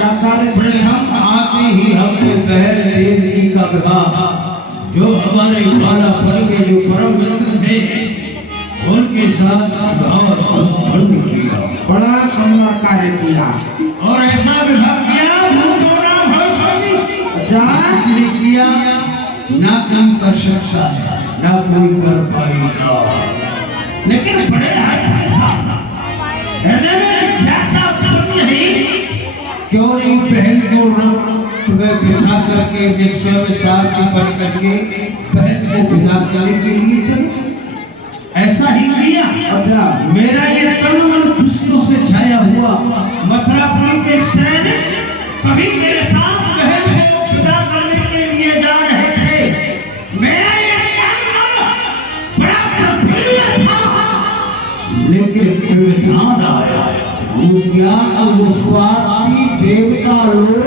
क्या कार्य थे? हम आते ही हमने पहल देवकी का विवाह जो हमारे बालापन के जो परम मित्र थे उनके साथ विवाह संपन्न किया। बड़ा सुंदर कार्य किया और ऐसा विवाह किया इसलिए किया ना कोई कर सकता है ना कोई कर पाएगा, लेकिन बड़े हर्ष के साथ हृदय में जिज्ञासा उत्पन्न नहीं क्यों नहीं बहन को तुम्हें विदा करके विश्व में साथी बन करके बहन को विदा करने के लिए चले। ऐसा ही किया। अच्छा, मेरा ये तन मन खुशियों से छाया हुआ मथुरापुर के सैनिक सभी मेरे साथ बहन को विदा करने के लिए जा रहे थे। मेरा ये तन मन बड़ा प्रफुल्लित था, लेकिन परेशान आया वो स्वार्थी देवता लोग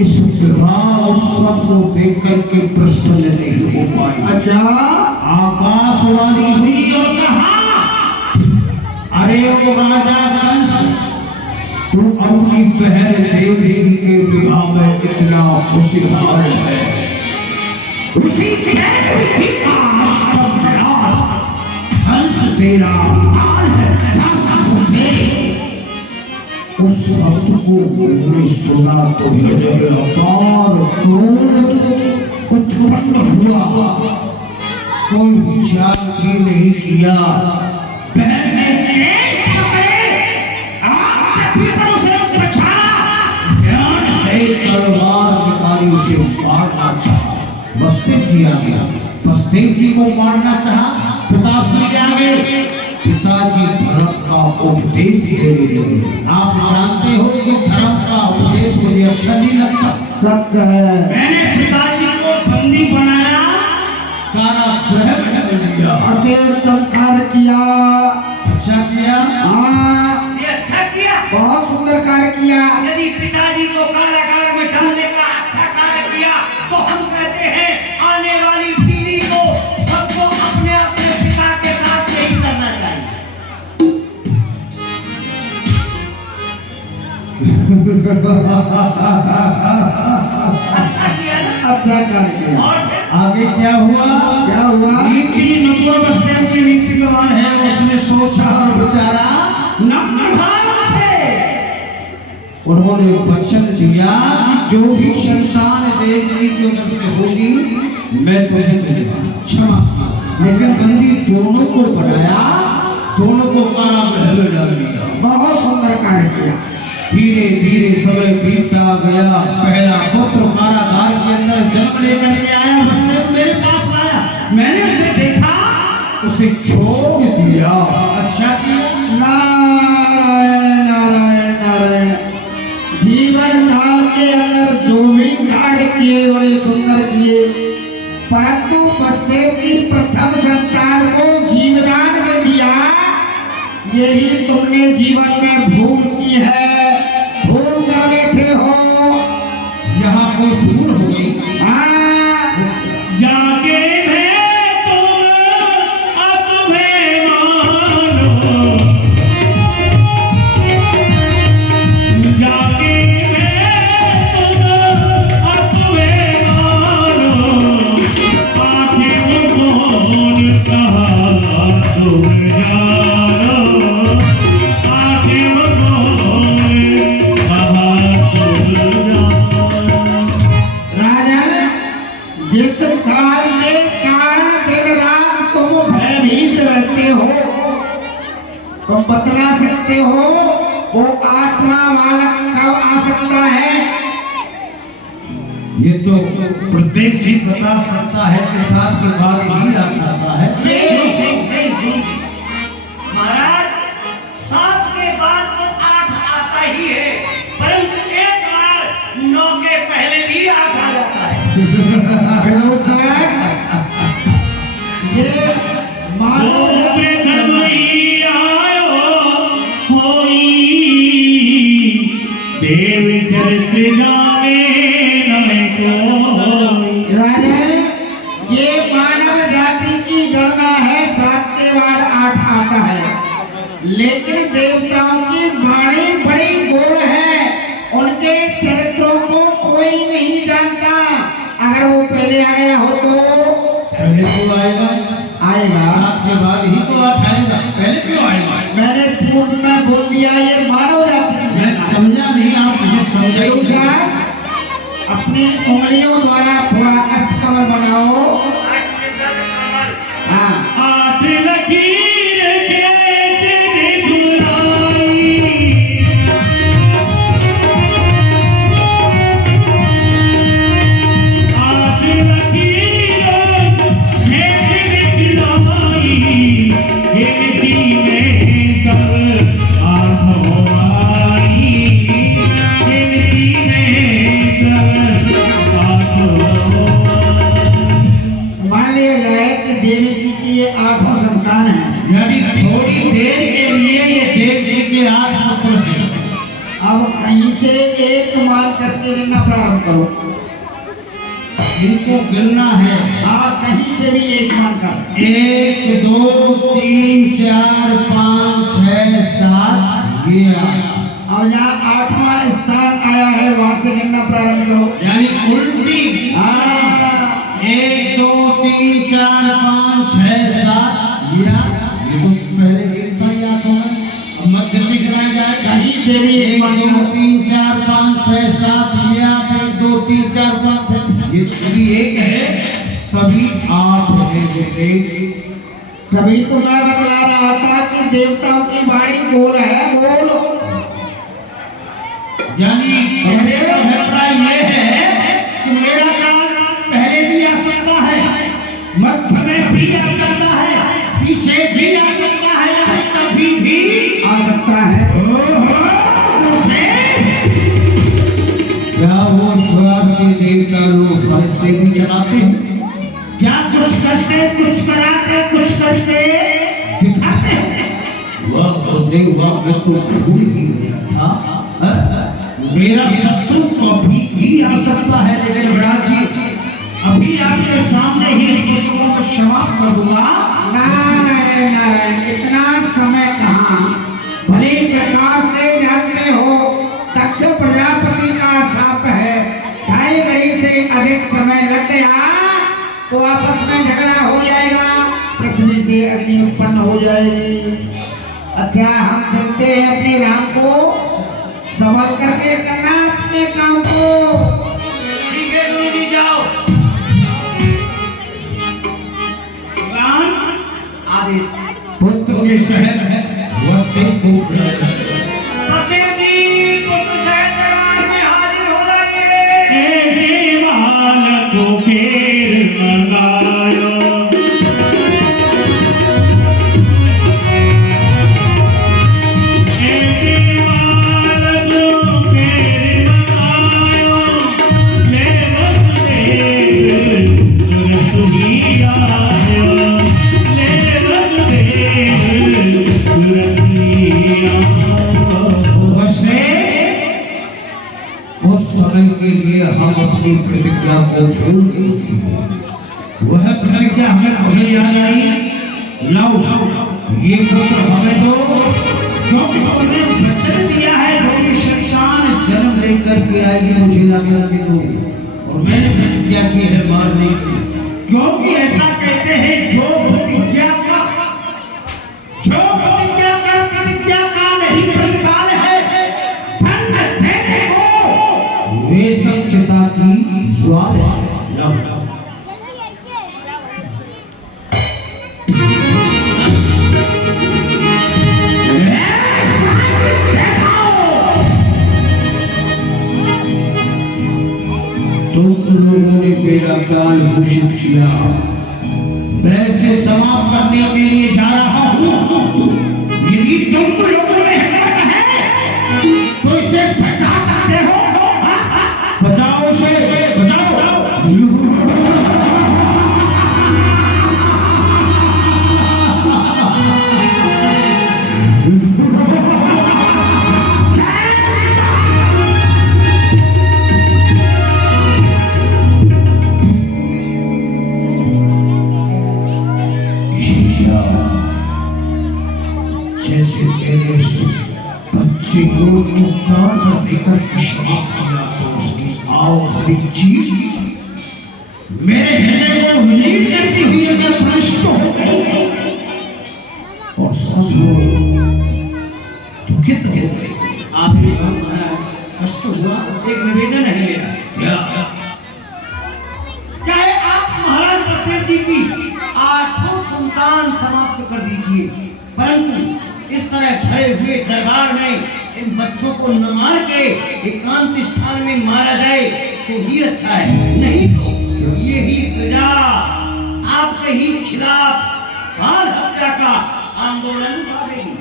इस विवाह उत्सव को देख करके प्रसन्न नहीं हो पाए। अच्छा, आकाशवाणी हुई और कहा, अरे वो राजा कंस, तू अपनी बहन देवकी के विवाह में इतना खुशहाल है, उसी देवकी का कंस तेरा काल है। उस शब्द को मैंने सुना तो हृदय में अपार क्रोध उत्पन्न हुआ। कोई विचार भी नहीं किया। बहन ने केस पकड़े, पृथ्वी पर उसे बचाया, ध्यान से तलवार निकाली उसे मारना चाहा। बस्तेव जी आ गया, बस्तेव जी को मारना चाहा। पिताश्री आ गए, पिताजी धर्म का उपदेश देने लगे। आप जानते हो कि धर्म का उपदेश मुझे अच्छा नहीं लगता। सत्य है। मैंने पिताजी को बंदी बनाया, कारागृह में डाल दिया। अत्यंत कार्य किया। अच्छा किया। हाँ, ये अच्छा किया, बहुत सुंदर कार्य किया। यदि पिताजी को कारागार में डालने का अच्छा कार्य किया तो हम कहते हैं आने वाली पीढ़ी को सबको अपने अपने पिता के साथ यही करना चाहिए। अच्छा किया ना? अच्छा कार्य किया। और फिर आगे क्या हुआ? क्या हुआ? नीति नकुल बस्तेव की नीति गवान है, उसने सोचा और विचारा नकुल से उन्होंने वचन दिया कि जो भी संतान देवकी की उम्र से होगी मैं तुम्हें दूंगा, क्षमा। लेकिन बंदी दोनों को बनाया, दोनों को कारागृह में डाल दिया। बहुत सुंदर कार्य किया। धीरे धीरे समय बीतता गया। पहला पुत्र कारागार के अंदर जन्म लेकर के आया, बस्तेव मेरे पास लाया। मैंने उसे देखा, उसे छोड़ दिया। अच्छा किया। नारायण नारायण नारायण। जीवन काल के अंदर जो भी कार्य किए बड़े सुंदर किए, परंतु बस्तेव की प्रथम संतान को जीवदान दे दिया। यही तुमने जीवन में भूल की है, भूल कर बैठे हो। यहाँ कोई भूल हो गई। हाँ, जागे मैं तुम तुम्हें मानो, जागे मैं तुम तुम्हें मानो, आखिर कौन कहा तुम जानो, आखिर कौन कहा तुम जानो। राजन, जिस काल के कारण दिन रात तुम भयभीत रहते हो, तुम बतला सकते हो वो आत्मा वाला कब आ सकता है? ये तो प्रत्येक जी बता सकता है कि साथ के बाद ही आता है। महाराज, 7 के बाद तो 8 आता ही है, परंतु एक बार 9 के पहले भी 8 आ जाता है। हेलो सर, ये मानव देव दृष्ट जाने न कोई। राजन, ये मानव जाति की गणना है, 7 के बाद 8 आता है, लेकिन देवताओं की वाणी बड़ी गोल है। आएगा। सात के बाद ही तो आठ आएगा, पहले क्यों आएगा? मैंने पूर्व में बोल दिया ये मानव जाति की मैं समझा नहीं, आप मुझे समझाइए। जाए अपनी उंगलियों द्वारा थोड़ा अष्टकमल बनाओ। हाँ हाथ लकीर कैसे दिखलाई, हाथ लकीर कैसे दिखलाई, गिनती में सब आठ हो आई, गिनती में सब आठ हो आई। मान लिया जाए कि देवी जी की ये 8 संतान है। यानी थोड़ी देर के लिए ये देवी के 8 पुत्र हैं। अब कहीं से एक मान करके गिनना प्रारंभ करो। इनको गिनना है। हाँ कहीं से भी एक मान कर। 1 2 3 4 5 6 7 ये आया। अब यहाँ 8वां स्थान आया है, वहां से गिनना प्रारंभ करो। यानी उल्टी। हाँ 1 2 3 4 5 6 7 ये तो पहले एक था, याद होगा। अब मध्य से गिनाया जाए। कहीं से भी 1 एक मान 2 3 4 5 6 7 ये 1 2 3 4 5 6 ये भी एक है, सभी 8 हैं बेटे। तभी तो मैं बतला रहा था कि देवताओं की वाणी गोल है, गोल। यानी मेरा अभिप्राय ये है कि मेरा काल पहले भी आ सकता है, मध्य में भी आ सकता है, पीछे भी आ सकता है, या कभी भी आ सकता है। क्या वो स्वर्ग के देवता लोग फरिश्ते भी चलाते हैं? क्या कुछ करते, कुछ कराते, कुछ करते दिखाते हैं? वह बोलते हुआ मैं तो भूल ही गया था। मेरा शत्रु कभी भी आ सकता है, लेकिन महाराज जी अभी आपके सामने ही इस पुस्तकों को समाप्त कर दूंगा। नारायण नारायण, इतना समय कहाँ? भली प्रकार से जानते हो दक्ष प्रजापति का शाप है, 2.5 घड़ी से अधिक समय लग गया तो आपस में झगड़ा हो जाएगा, पृथ्वी से अग्नि उत्पन्न हो जाएगी। अच्छा हम चलते हैं अपने राम को संभाल करके करना अपने काम को। ठीक है गुरु जी, जाओ। आदेश। पुत्र के शहर वस्ती को प्रत्येक जी पुत्र शहर दरबार में हाजिर हो जाइए। देवाल को फेर मंगायो, देवाल को फेर मंगायो, ले वक्त देव सुरसुही आयो, ले वक्त देव सुरसुही आयो। वैसे उस समय के लिए हम अपनी प्रतिज्ञा को भूल गई थी। वह प्रतिज्ञा हमें भूल याद आई। लाओ ये पुत्र हमें दो, क्योंकि तुमने वचन दिया है जो ये संतान जन्म लेकर के आएगी मुझे लाकर के दो, और मैंने प्रतिज्ञा की है मारने की। क्योंकि ऐसा कहते हैं जो प्रतिज्ञा का नहीं प्रतिपाल है, धन देने को वे सब चिता की ज्वाला। तुम लोगों ने मेरा काल घोषित किया, वैसे समाप्त करने के लिए जा रहा हूं। यदि तुम लोगों में हिम्मत है तो इसे बचा सकते हो। बचाओ इसे, बचाओ। जैसे तेरे बच्चे को चुपचाप देकर समाप्त किया तो उसकी आओ भरी चीज मेरे हृदय को विलीन करती हुई अगर भ्रष्ट हो गई और सब लोग दुखित हो गए, आपने कष्ट हुआ। एक निवेदन है मेरा, क्या? चाहे आप महाराज बसदेव जी की 8 संतान समाप्त कर दीजिए, परंतु इस तरह भरे हुए दरबार में इन बच्चों को न मार के एकांत स्थान में मारा जाए तो ही अच्छा है, नहीं तो यही प्रजा आपके ही खिलाफ बाल हत्या का आंदोलन करेगी।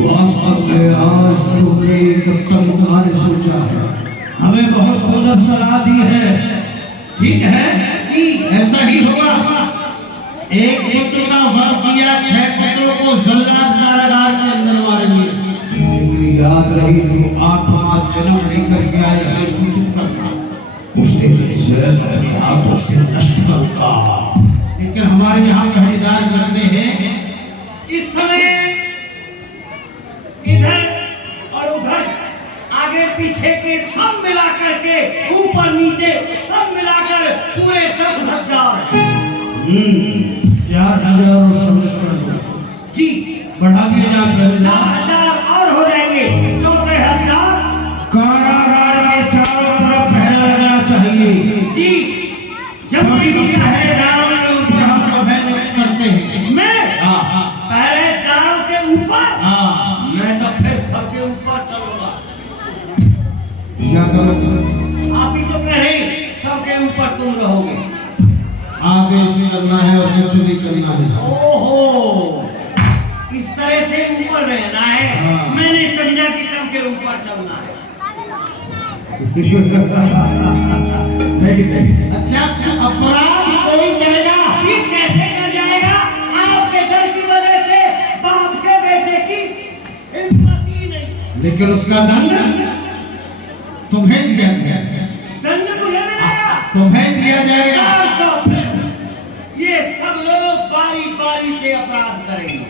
वास्तव में आज तुमने एक उत्तम कार्य सोचा है, हमें बहुत सुंदर सलाह दी है। ठीक है जी, ऐसा ही होगा। एक पुत्र का वर किया, 6 पुत्रों को जल्लाद कारागार के अंदर मारेंगे। लेकिन याद रही जो 8वां जन्म लेकर के आए हमें सूचित करना, उसे मैं हाथों से नष्ट करूंगा। लेकिन हमारे यहाँ पहरेदार करते हैं, इस समय इधर और उधर आगे पीछे के सब मिला करके ऊपर नीचे सब मिलाकर पूरे 10,000। 4,000 समझ कर दो जी, बढ़ा दिए जाए 4,000 और हो जाएंगे, 14,000। कारागार के चारों तरफ पहरा लगना चाहिए। जी, जब सभी भी पहरेदारों के ऊपर हम अभ्यर्थ करते हैं। मैं हाँ पहरेदारों के ऊपर, हाँ, मैं तो फिर सबके ऊपर चलूंगा। क्या करोगे? आप ही तो कहे सबके ऊपर तुम रहोगे। आगे से चलना है और पीछे भी चलना है। ओहो, इस तरह से ऊपर रहना है। हाँ। मैंने समझा कि सबके ऊपर चलना है। नहीं। अच्छा, अपराध कोई करेगा? ये कैसे कर जाएगा? आपके घर की वजह से बाप के बेटे की हिम्मत ही नहीं। लेकिन उसका दंड तुम्हें दिया जाएगा। दंड मुझे मिलेगा। तुम्हें दिया जाएगा। तो फिर ये सब लोग बारी बारी से अपराध करेंगे,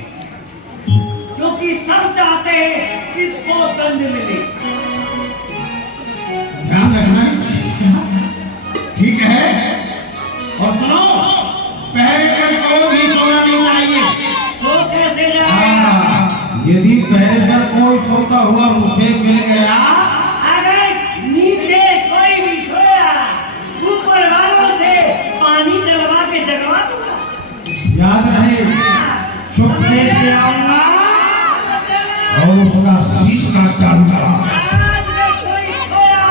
क्योंकि सब चाहते हैं कि इसको दंड मिले। ध्यान रखना। ठीक है। और सुनो, पहरे पर कोई भी सोना नहीं चाहिए। तो कैसे जाएगा? यदि पहरे पर कोई सोता हुआ मुझे मिल गया, अगर नीचे कोई भी सोया, ऊपर वालों से पानी डलवा के जगवा दूंगा। याद रहे, चुपके से आऊंगा और उसका शीश काट डालूंगा। आज में कोई सोया,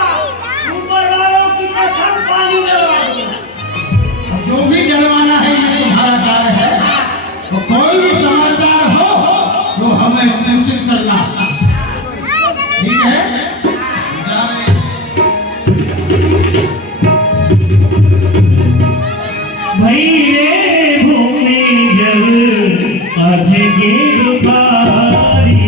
ऊपर वालों की कसम पानी डलवा दूंगा। जो भी जलवाना है ये तुम्हारा कार्य है। तो कोई भी समाचार हो तो हमें सूचित करना। ठीक है? जा रहे हैं। भैरे भूमि जब अधगे दुपारी,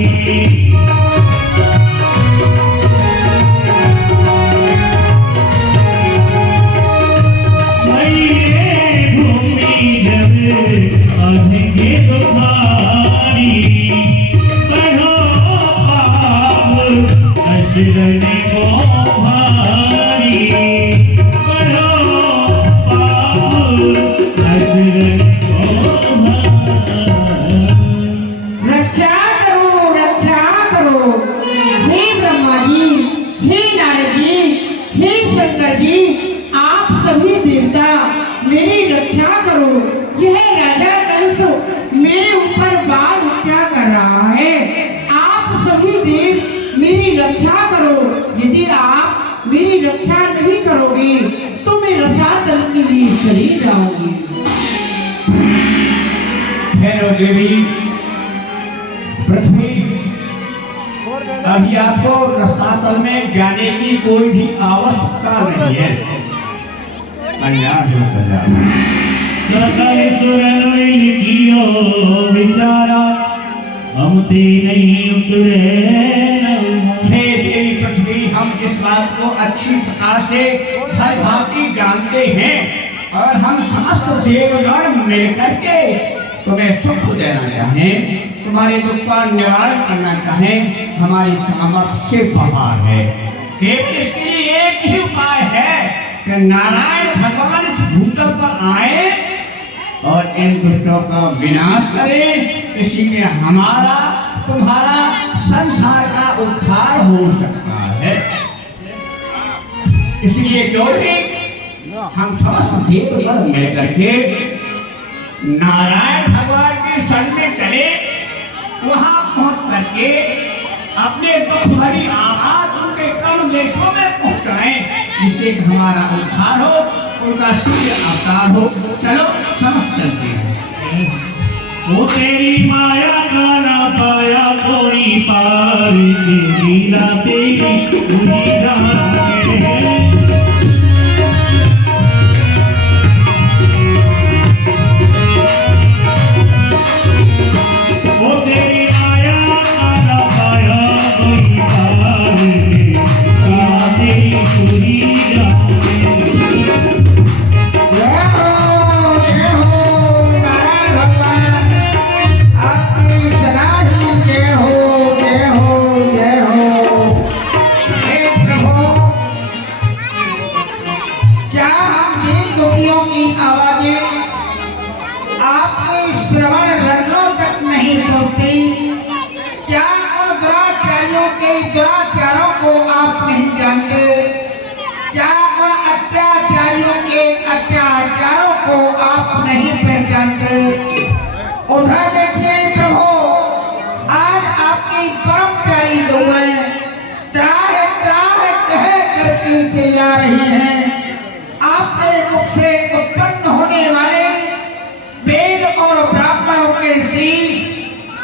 भैरे भूमि जब अधगे दुपारी, बढ़ो पाप अशरणी को भारी, बढ़ो रक्षा करो हे ब्रह्मा जी, हे नारद जी, हे शंकर जी, आप सभी देवता मेरी रक्षा करो। यह राजा कंस मेरे ऊपर बाल हत्या कर रहा है। आप सभी देव मेरी रक्षा करो। यदि आप मेरी रक्षा नहीं करोगे तो मैं रसातल के लिए चली जाऊंगी। हेलो देवी पृथ्वी, अभी आपको रसातल में जाने की कोई भी आवश्यकता नहीं है। सकल सुरन लिखियो विचारा, हम ते नहीं उतरे। हे देवी पृथ्वी, हम इस बात को अच्छी प्रकार से हर भांति जानते हैं और हम समस्त देवगण मिलकर के तुम्हें सुख देना चाहें। तुम्हारे दुख का निवारण करना चाहें, हमारी सामर्थ्य से बाहर है। केवल इसके लिए एक ही उपाय है कि नारायण भगवान इस भूतल पर आए और इन दुष्टों का विनाश करें। इसी में हमारा तुम्हारा संसार का उद्धार हो सकता है। इसलिए क्यों नहीं हम समस्त देवगण मिलकर के नारायण भगवान के शरण में चले, वहां पहुंच करके अपने दुख भरी आवाज उनके कर्ण देशों में पहुंचाएं, जिससे हमारा उद्धार हो, उनका सूर्य अवतार हो। चलो समझ चलते हैं। वो तेरी माया का ना पाया कोई पार, तेरी ना तेरी पूरी दुराचारों को आप नहीं जानते? क्या उन अत्याचारियों के अत्याचारों को आप नहीं पहचानते? उधर देखिए प्रभु, आज आपकी परम प्यारी गौएं त्राह त्राह कह करके चिल्ला रही हैं। आपके मुख से उत्पन्न होने वाले वेद और ब्राह्मणों के शीश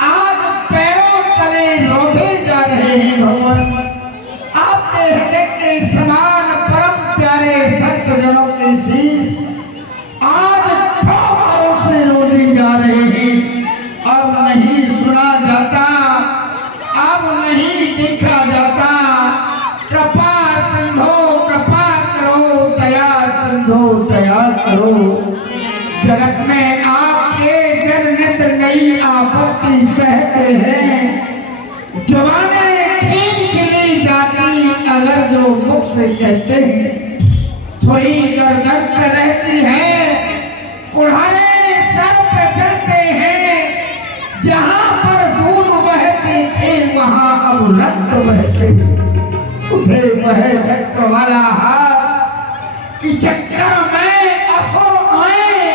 आज पैरों तले रोधे जा रहे हैं। भगवान, आपके हृदय के समान परम प्यारे संतजनों के शीश आज ठोकरों से रोधे जा रहे हैं। अब नहीं सुना जाता, अब नहीं देखा जाता। कृपा सिंधो कृपा करो, दया सिंधो दया करो। जगत में आपके जन्नत नई आपत्ति सहते हैं। जवाने खींच ली जाती अगर जो मुख से कहते हैं। छुरी गर्दन पे रहती है, कुल्हाड़े सर पे चलते हैं। जहाँ पर दूध बहते थे वहाँ अब रक्त बहते। उठे वह चक्र वाला हाथ कि चक्कर में असुर आए।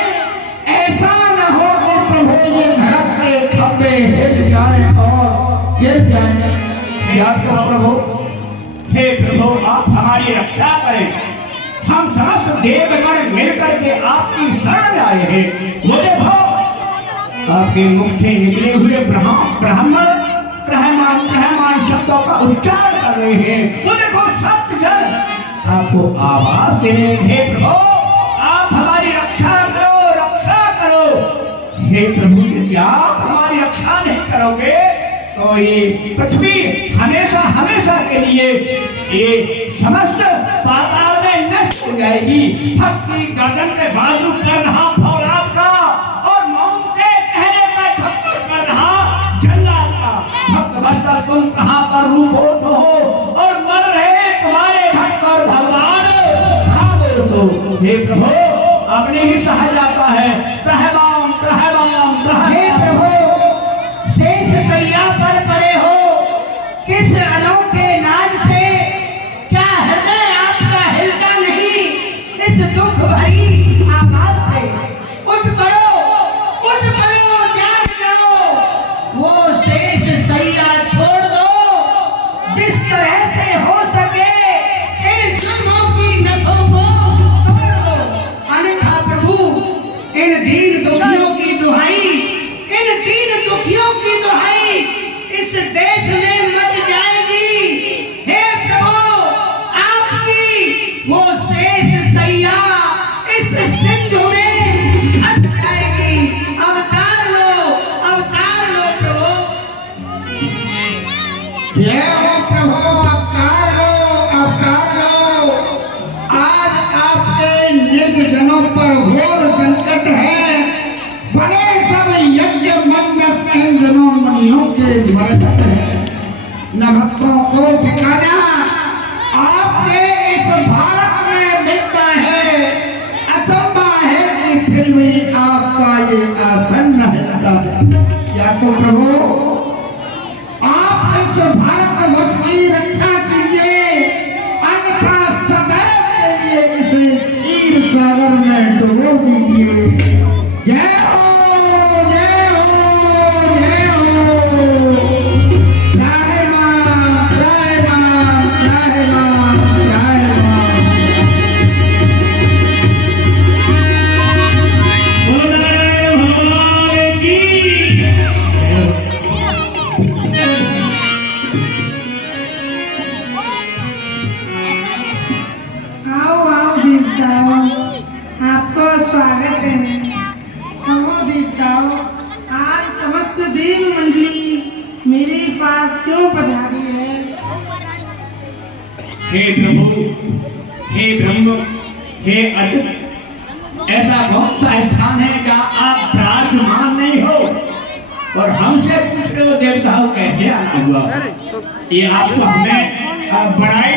ऐसा न हो कि प्रभु ये धर्म के खंभे हिल जाए और गिर जाए। या तो प्रभु, हे प्रभु, आप हमारी रक्षा करें। हम समस्त देवगण मिलकर के आपकी शरण में आए हैं। वो देखो, आपके मुख से निकले हुए ब्राह्मण शब्दों का उच्चार कर रहे हैं। वो देखो, सब जन आपको आवाज दे रहे हैं। हे प्रभु, आप हमारी रक्षा करो, रक्षा करो। हे प्रभु, यदि आप हमारी रक्षा नहीं करोगे तो ये पृथ्वी हमेशा हमेशा के लिए ये समस्त पाताल में नष्ट हो जाएगी। भक्ति गर्दन पे बाजू कर रहा फौलाद का और मौन से चेहरे पर थप्पड़ कर रहा जल्लाद का। भक्त बस्तर तुम कहाँ पर रूपोष हो और मर रहे तुम्हारे भक्त और भगवान खामोश हो। हे प्रभु, अपने ही सहा जाता है। प्रहवाम प्रहवाम प्रहवाम। हे प्रभु, शेष सैया पर पड़े हो, किस अनोखे नाज से क्या हृदय आपका हिलता नहीं? इस दुख भरी आवाज से उठ पड़ो, जाग जाओ। वो शेष सैया छोड़ दो, जिस तरह से हो सके इन जुल्मों की नसों को तोड़ दो। अन्यथा प्रभु, इन दीन रंजनों मुनियों के मर्द न भक्तों को ठिकाना आपके इस भारत में मिलता है। अचंबा है कि फिर भी आपका ये आसन्न है। या तो प्रभु आप इस भारत वर्ष की रक्षा कीजिए, अन्यथा सदैव के लिए इसे क्षीर सागर में डुबो दीजिए। जय हो, जय हो, जय हो। जय मां, जय मां, जय मां, जय मां। बोलो नारायण भगवान की। आओ आओ देवताओं, आपको स्वागत है। कहो देवताओं, आज समस्त देव मंडली मेरे पास क्यों पधारी है? हे प्रभु, हे ब्रह्म, हे अच्युत, ऐसा कौन सा स्थान है जहाँ आप विराजमान नहीं हो और हमसे पूछ रहे हो देवताओं कैसे आना हुआ? ये आप तो हमें बड़ाई